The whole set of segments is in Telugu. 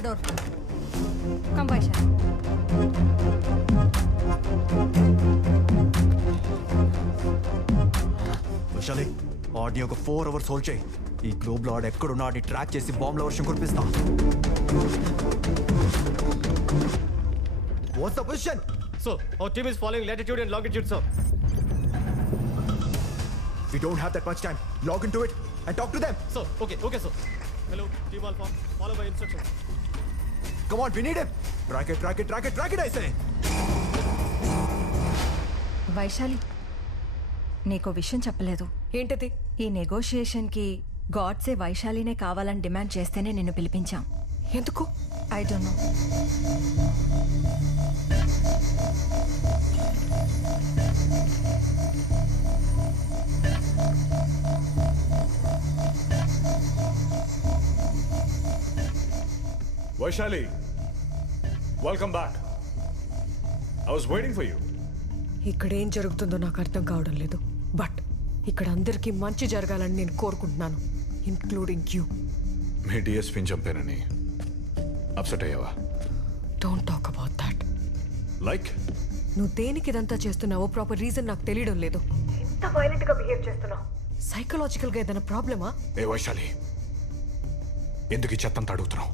the door. Come, Vaishali. Vaishali, ఆడిని ఒక 4 hours హోల్డ్ చేయి. ఈ గ్లోబ్ లో ఆడు ఎక్కడున్నా ఆడిని ట్రాక్ చేసి బాంబ్ల వర్షం కురిపిస్తా. What's the position? So, our team is following latitude and longitude, sir. We don't have that much time. Log into it and talk to them. Sir, okay, sir. Hello, Team Alpha. Follow my instructions. Come on, we need him. Track it, I say. Vaishali, నీకో విషయం చెప్పలేదు. ఏంటది? ఈ నెగోషియేషన్కి గాడ్సే వైశాలినే కావాలని డిమాండ్ చేస్తేనే నిన్ను పిలిపించాం. ఎందుకు? I don't know. Vaishali, welcome back. I was waiting for you. ఇక్కడ ఏం జరుగుతుందో నాకు అర్థం కావడం లేదు. బట్ ఇక్కడ అందరికీ మంచి జరగాలని నేను కోరుకుంటున్నాను, ఇంక్లూడింగ్ యూ. మీ డిఎస్పీని చంపానని అప్సెట్ అయ్యావా? Don't talk about that. Like నువ్వు దేనికి ఇదంతా చేస్తున్నావో ప్రాపర్ రీజన్ నాకు తెలియడం లేదు. ఎంత వైలెంట్ గా బిహేవ్ చేస్తున్నావు? సైకలాజికల్ గా ఏదైనా ప్రాబ్లమా? ఏ వైశాలి, ఎందుకు ఈ చెత్తంతా అడుగుతున్నావు?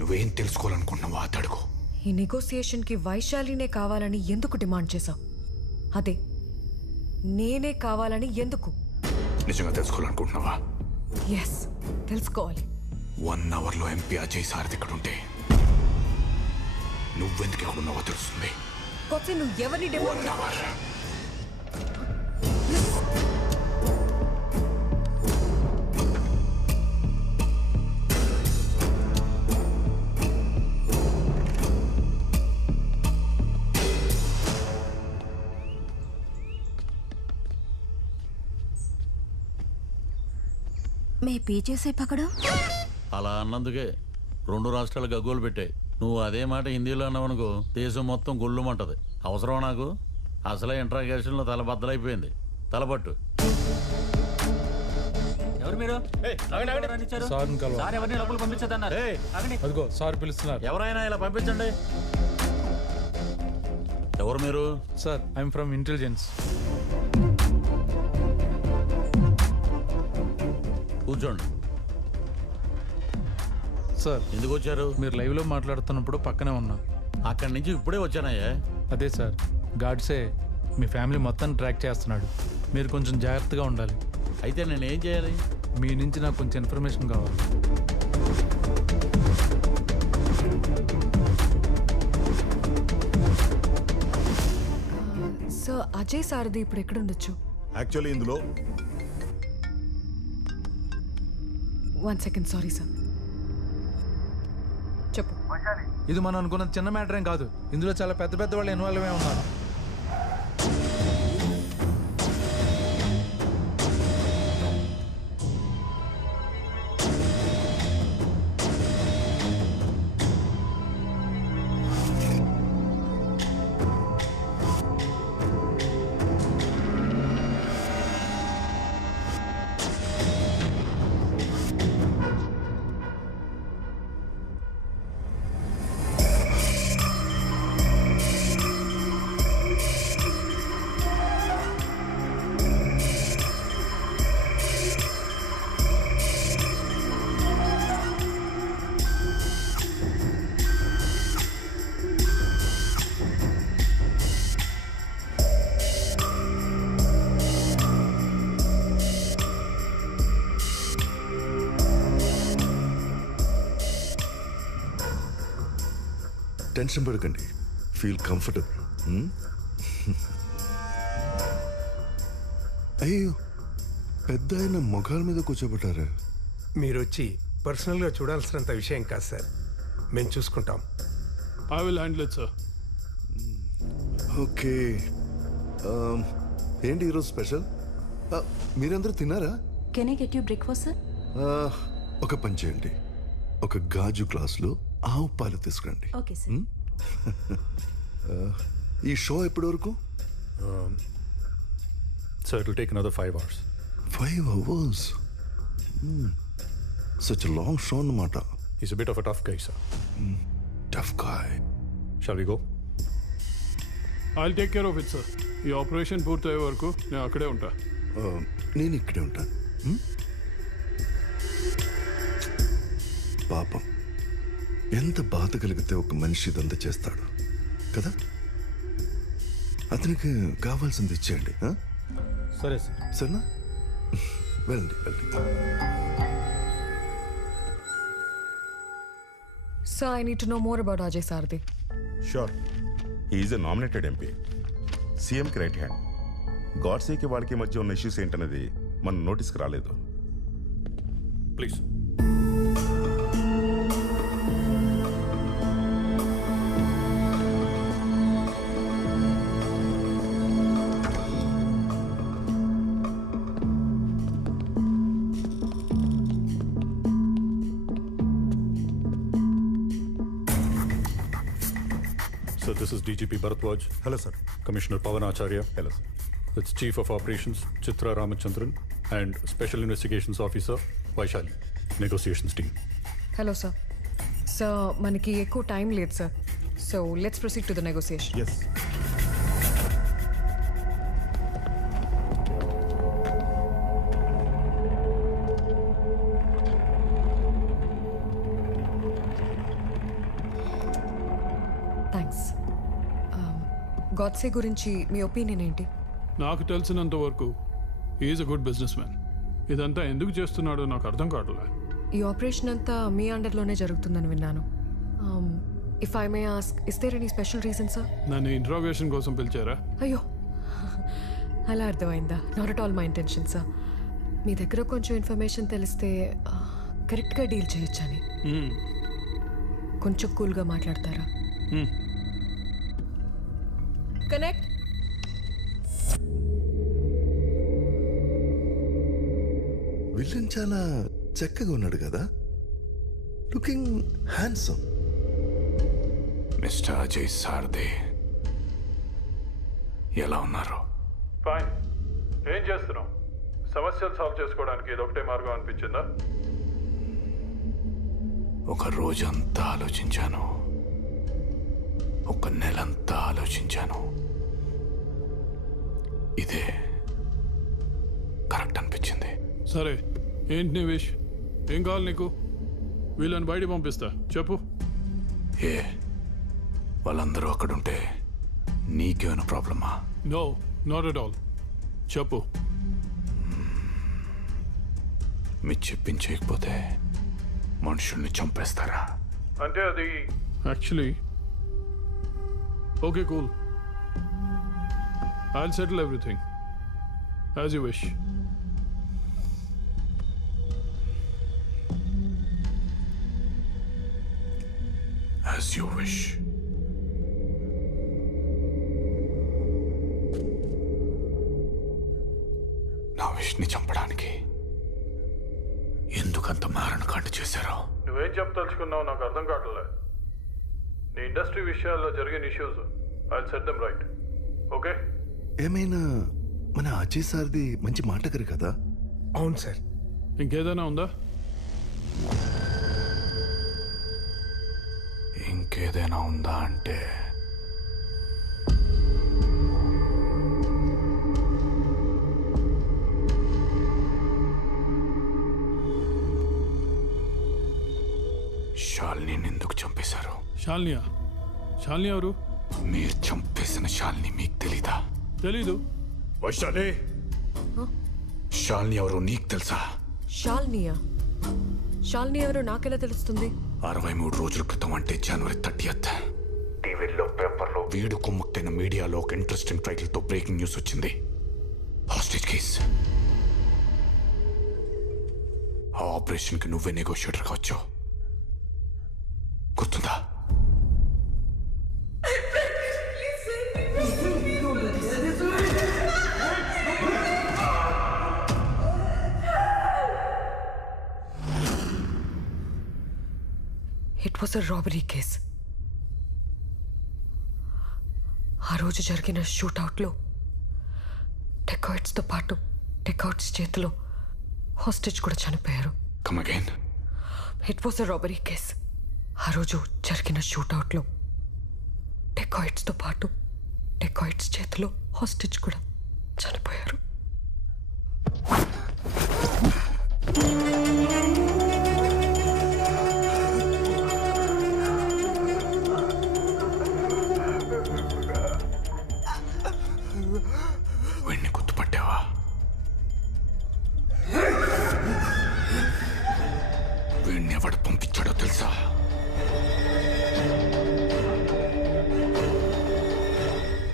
నువ్వేం తెలుసుకోవాలనుకుంటున్నావా అడుగు. ఈ నెగోసియేషన్ కి వైశాలినే కావాలని ఎందుకు డిమాండ్ చేశావు? అదే నేనే కావాలని ఎందుకు? నిజంగా తెలుసుకోవాలనుకుంటున్నావా? ఎస్, తెలుసుకోవాలి. 1 hourలో ఎంపీ అజయ్ సారథి ఇక్కడ ఉంటే నువ్వెందుకు ఇక్కడ ఉన్నావో తెలుస్తుంది. నువ్వు ఎవరిని 1 hour. మే పీछे से पकड़ो. అలా అన్నందుకే 2 రాష్ట్రాలు గగ్గోలు పెట్టాయి. నువ్వు అదే మాట హిందీలో అన్నావనుకో దేశం మొత్తం గొల్లుమంటది. అవసరం నాకు? అసలే ఇంట్రాగేషన్లో తల బద్దలైపోయింది. తలపట్టు. ఎవరు మీరు? సార్ ఎవరిని లోపల పంపించదన్నారు. అదిగో సార్ పిలుస్తున్నారు. ఎవరైనా ఇలా పంపించండి. ఎవరు మీరు? Sir, I'm from intelligence. కూర్చోండి. సార్, ఎందుకు వచ్చారు? మీరు లైవ్లో మాట్లాడుతున్నప్పుడు పక్కనే ఉన్నా. అక్కడి నుంచి ఇప్పుడే వచ్చానయ్యా. అదే సార్, గాడ్సే మీ ఫ్యామిలీ మొత్తం ట్రాక్ చేస్తున్నాడు. మీరు కొంచెం జాగ్రత్తగా ఉండాలి. అయితే నేను ఏం చేయాలి? మీ నుంచి నాకు కొంచెం ఇన్ఫర్మేషన్ కావాలి. సో అజయ్ సారథి ఇప్పుడు ఎక్కడ ఉండొచ్చు? యాక్చువల్లీ ఇందులో 1 second, సారీ సార్. చెప్పు. ఇది మనం అనుకున్న చిన్న మ్యాటర్ ఏం కాదు. ఇందులో చాలా పెద్ద పెద్ద వాళ్ళు ఇన్వాల్వ్ అయి ఉన్నారు. టెన్షన్ పడకండి, ఫీల్ కంఫర్టబుల్. అయ్యో, పెద్ద ఆయన మొఖాల మీద కూర్చోబెట్టారా? మీరు వచ్చి పర్సనల్గా చూడాల్సినంత విషయం కాదు సార్, మేము చూసుకుంటాం. I will handle it sir. Okay, ఏంటి ఈరోజు స్పెషల్? మీరందరూ తిన్నారా? Can I get you breakfast sir? ఒక పని చేయండి, ఒక గాజు గ్లాసులో ఆవు పాలు తీసుకురండి. Okay sir. ఈ షో ఎప్పటి వరకు? Sir, it will take another 5 hours. 5 hours? Such long show అన్నమాట. He's a bit of a tough guy, sir. Tough guy. Shall we go? I'll take care of it, sir. ఈ ఆపరేషన్ పూర్తయ్యే వరకు నేను అక్కడే ఉంటా. నేను ఇక్కడే ఉంటాను. పాపం ఎంత బాధ కలిగితే ఒక మనిషి ఇదంతా చేస్తాడు కదా. అతనికి కావాల్సింది ఇచ్చేయండి. సరే సార్. సరేనా? వెళ్ళండి. Sir, I need to know more about Ajay Sardi. Sure. He is a nominated MP. CM కి రైట్ హ్యాండ్. గాడ్సేకి వాళ్ళకి మధ్య ఉన్న ఇష్యూస్ ఏంటనేది మన నోటీస్కి రాలేదు. Please. So this is DGP Bharatwaj. Hello sir. Commissioner Pavan Acharya. Hello sir. It's Chief of Operations Chitra Ramachandran and Special Investigations Officer Vaishali. Negotiations team. Hello, sir. Sir, మనకి ఎక్కువ టైం లేదు sir. So let's proceed to the negotiation. Yes. Thanks. Godse గురించి మీ ఒపీనియన్ ఏంటి? నాకు తెలిసినంత వరకు is a good business man. ఇదంతా ఎందుకు చేస్తున్నాడో నాకు అర్థం కావట్లే. ఈ ఆపరేషన్ అంతా మీ అండర్లోనే జరుగుతుందని విన్నాను. If I may ask, is there any special reason sir? నన్ను ఇంట్రాగేషన్ కోసం పిలిచారా? అయ్యో, అలా అర్థమైందా? Not at all my intention sir. మీ దగ్గర కొంచెం ఇన్ఫర్మేషన్ తెలిస్తే కరెక్ట్గా డీల్ చేయొచ్చని. కొంచెం కూల్గా మాట్లాడతారా? కనెక్ట్. విలన్ చాలా చక్కగా ఉన్నాడు కదా, లుకింగ్ హ్యాండ్సమ్. మిస్టర్ అజయ్ సార్దే, ఎలా ఉన్నారు? ఫైన్. ఏం చేస్తున్నావు? సమస్యలు సాల్వ్ చేసుకోవడానికి ఇదొకటే మార్గం అనిపించిందా? ఒక రోజంతా ఆలోచించాను, ఒక నెలంతా ఆలోచించాను. ఇదే కరెక్ట్ అనిపించింది. సరే, ఏంటి నీ విష్? ఏం కావాలి నీకు? వీళ్ళని బయట పంపిస్తా, చెప్పు. ఏ వాళ్ళందరూ అక్కడుంటే నీకేమైనా ప్రాబ్లమా? No, not at all. చెప్పు. మీరు చెప్పించకపోతే మనుషుల్ని చంపేస్తారా? అంటే అది actually okay, cool. I'll settle everything as you wish. As you wish. నా విష్ని చంపడానికి ఎందుకంత మారణకాండ చేశారో? నువ్వేం చెప్పదలుచుకున్నావు నాకు అర్థం కావట్లే. నీ ఇండస్ట్రీ విషయాల్లో జరిగిన issues I'll set them right. Okay? ఏమైనా మన అజయ్ సార్ది మంచి మాటగారు కదా? అవును సార్. ఇంకేదైనా ఉందా? ఇంకేదైనా ఉందా అంటే శాలిని ఎందుకు చంపేశారు? శాలినియా? శాలిని ఎవరు? మీరు చంపేసిన శాలిని మీకు తెలీదా? తెలీదు. వైశాలి, శాలిని ఎవరు నీకు తెలుసా? శాలినియా? శాలిని ఎవరో నాకెలా తెలుస్తుంది? 63 రోజుల క్రితం, అంటే జనవరి 30th, టీవీలో, పేపర్లో, వీడు కుమ్మక్కైన మీడియాలో ఒక ఇంట్రెస్టింగ్ టైటిల్తో బ్రేకింగ్ న్యూస్ వచ్చింది. Hostage case. ఆ ఆపరేషన్కి నువ్వే నెగోషియేటర్గా వచ్చావు, గుర్తుందా? It was a robbery case. ఆ రోజు జరిగిన షూట్అవుట్లో డెకాయిట్స్తో పాటు డెకాయిట్స్ చేతిలో హాస్టేజ్ కూడా చనిపోయారు. Come again. It was a robbery case. ఆ రోజు జరిగిన షూట్అవుట్లో డెకాయిట్స్తో పాటు డెకాయిట్స్ చేతిలో హాస్టేజ్ కూడా చనిపోయారు. వీడిని గుర్తుపట్టావా? వీడిని ఎవడు పంపించాడో తెలుసా?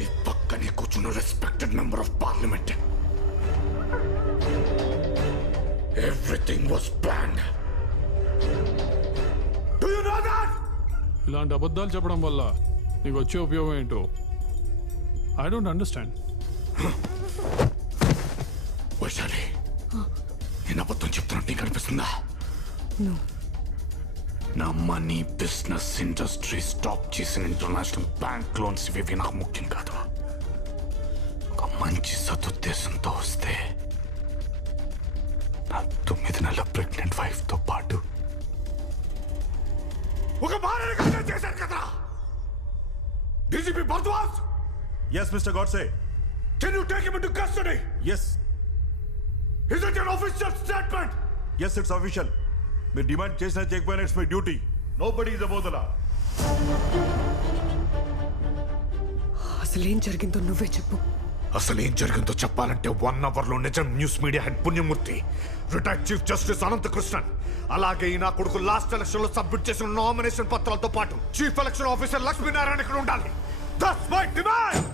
ఈ పక్కనే కూర్చున్న respected member of parliament. Everything was planned. Do you know that? ఇలాంటి అబద్ధాలు చెప్పడం వల్ల నీకు వచ్చే ఉపయోగం ఏంటో ఐ డోంట్ అండర్స్టాండ్. వైశాలి, నేను అబద్ధం చెప్తున్నట్టు నీకు అనిపిస్తుందా? నా మనీ, బిజినెస్, ఇండస్ట్రీ, స్టాప్ చేసిన ఇంటర్నేషనల్ బ్యాంక్ లోన్స్ ఇవి నాకు ముఖ్యం కాదు. ఒక మంచి సదుద్దేశంతో వస్తే నా 9 నెలల ప్రెగ్నెంట్ వైఫ్ తో పాటు ఒక భార్యని కన్నే చేశారు కదా DGP Bharadwaj. Yes, Mr. Godse. Can you take him into custody? Yes. Is it an official statement? Yes, it's official. మీరు డిమాండ్ చేసినా చేయకపోయినా it's my duty. Nobody is above the law. అసలేం జరిగిందో నువ్వే చెప్పు. అసలేం జరిగిందో చెప్పాలంటే 1 అవర్లో నిజం న్యూస్ మీడియా హెడ్ పుణ్యమూర్తి, రిటైర్డ్ చీఫ్ జస్టిస్ అనంతకృష్ణన్, అలాగే ఈ నా కొడుకు లాస్ట్ ఎలక్షన్ లో సబ్మిట్ చేసిన నామినేషన్ పత్రాలతో పాటు చీఫ్ ఎలక్షన్ ఆఫీసర్ లక్ష్మీనారాయణ ఇక్కడ ఉండాలి. That's my demand.